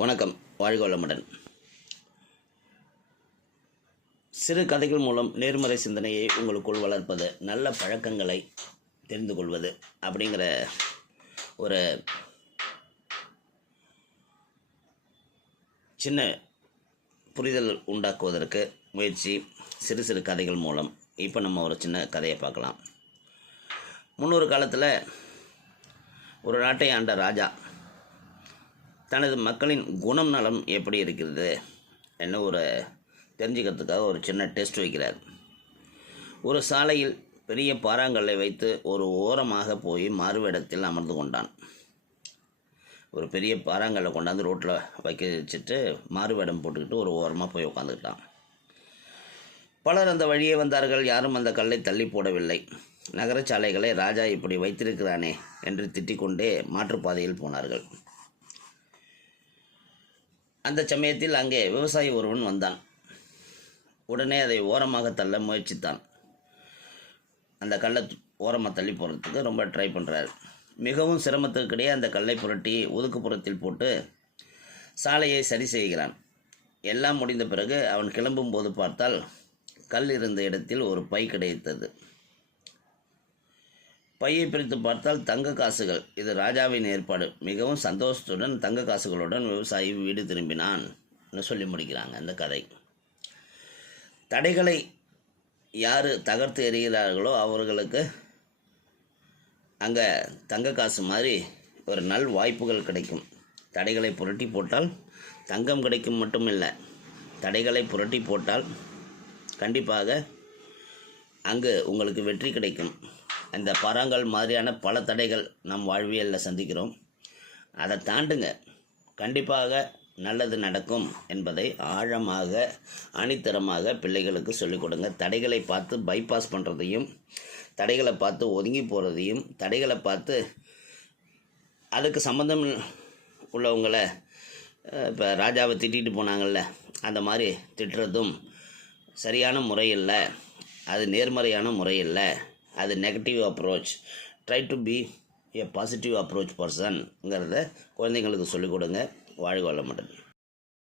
வணக்கம். வாழ்க வளமுடன். சிறு கதைகள் மூலம் நேர்மறை சிந்தனையை உங்களுக்குள் வளர்ப்பது நல்ல பழக்கங்களை தெரிந்து கொள்வது அப்படிங்கிற ஒரு சின்ன புரிதல் உண்டாக்குவதற்கு முயற்சி சிறு சிறு கதைகள் மூலம். இப்போ நம்ம ஒரு சின்ன கதையை பார்க்கலாம். முன்னொரு காலத்தில் ஒரு நாட்டை ஆண்ட ராஜா தனது மக்களின் குணம் நலம் எப்படி இருக்கிறது என்ன ஒரு தெரிஞ்சுக்கிறதுக்காக ஒரு சின்ன டெஸ்ட் வைக்கிறார். ஒரு சாலையில் பெரிய பாறாங்கல்லை வைத்து ஒரு ஓரமாக போய் மாறுவேடத்தில் அமர்ந்து கொண்டான். ஒரு பெரிய பாறாங்கல்லை கொண்டாந்து ரோட்டில் வைக்க வச்சுட்டு மாறுவேடம் போட்டுக்கிட்டு ஒரு ஓரமாக போய் உட்காந்துக்கிட்டான் பலர் அந்த வழியே வந்தார்கள் யாரும் அந்த கல்லை தள்ளி போடவில்லை. நகரச்சாலைகளை ராஜா இப்படி வைத்திருக்கிறானே என்று திட்டிக்கொண்டே மாற்றுப்பாதையில் போனார்கள். அந்த சமயத்தில் அங்கே விவசாயி ஒருவன் வந்தான். உடனே அதை ஓரமாக தள்ள முயற்சித்தான். அந்த கல்லை ஓரமாக தள்ளி போகிறதுக்கு ரொம்ப ட்ரை பண்ணுறாரு மிகவும் சிரமத்துக்கிடையே அந்த கல்லை புரட்டி ஒதுக்குப்புறத்தில் போட்டு சாலையை சரி செய்கிறான். எல்லாம் முடிந்த பிறகு அவன் கிளம்பும் போது பார்த்தால் கல் இருந்த இடத்தில் ஒரு பை கிடைத்தது. பையை பிரித்து பார்த்தால் தங்க காசுகள். இது ராஜாவின் ஏற்பாடு. மிகவும் சந்தோஷத்துடன் தங்க காசுகளுடன் விவசாயி வீடு திரும்பினான் சொல்லி முடிக்கிறாங்க அந்த கதை. தடைகளை யார் தகர்த்து எறிகிறார்களோ அவர்களுக்கு அங்கே தங்க காசு மாதிரி ஒரு நல் வாய்ப்புகள் கிடைக்கும். தடைகளை புரட்டி போட்டால் தங்கம் கிடைக்கும் மட்டும் இல்லை தடைகளை புரட்டி போட்டால் கண்டிப்பாக அங்கு உங்களுக்கு வெற்றி கிடைக்கும். அந்த பரங்கள் மாதிரியான பல தடைகள் நம் வாழ்வியலில் சந்திக்கிறோம். அதை தாண்டுங்க. கண்டிப்பாக நல்லது நடக்கும் என்பதை ஆழமாக அணித்தரமாக பிள்ளைகளுக்கு சொல்லிக் கொடுங்க. தடைகளை பார்த்து பைபாஸ் பண்ணுறதையும் தடைகளை பார்த்து ஒதுங்கி போகிறதையும் தடைகளை பார்த்து அதுக்கு சம்மந்தம் உள்ளவங்களை இப்போ ராஜாவை திட்டிகிட்டு போனாங்கல்ல அந்த மாதிரி திட்டுறதும் சரியான முறை இல்லை அது நேர்மறையான முறை இல்லை அது negative approach try to be a positive approach பர்சன்ங்கிறத குழந்தைங்களுக்கு சொல்லிக் கொடுங்க. வாழ்க வளமுடன்.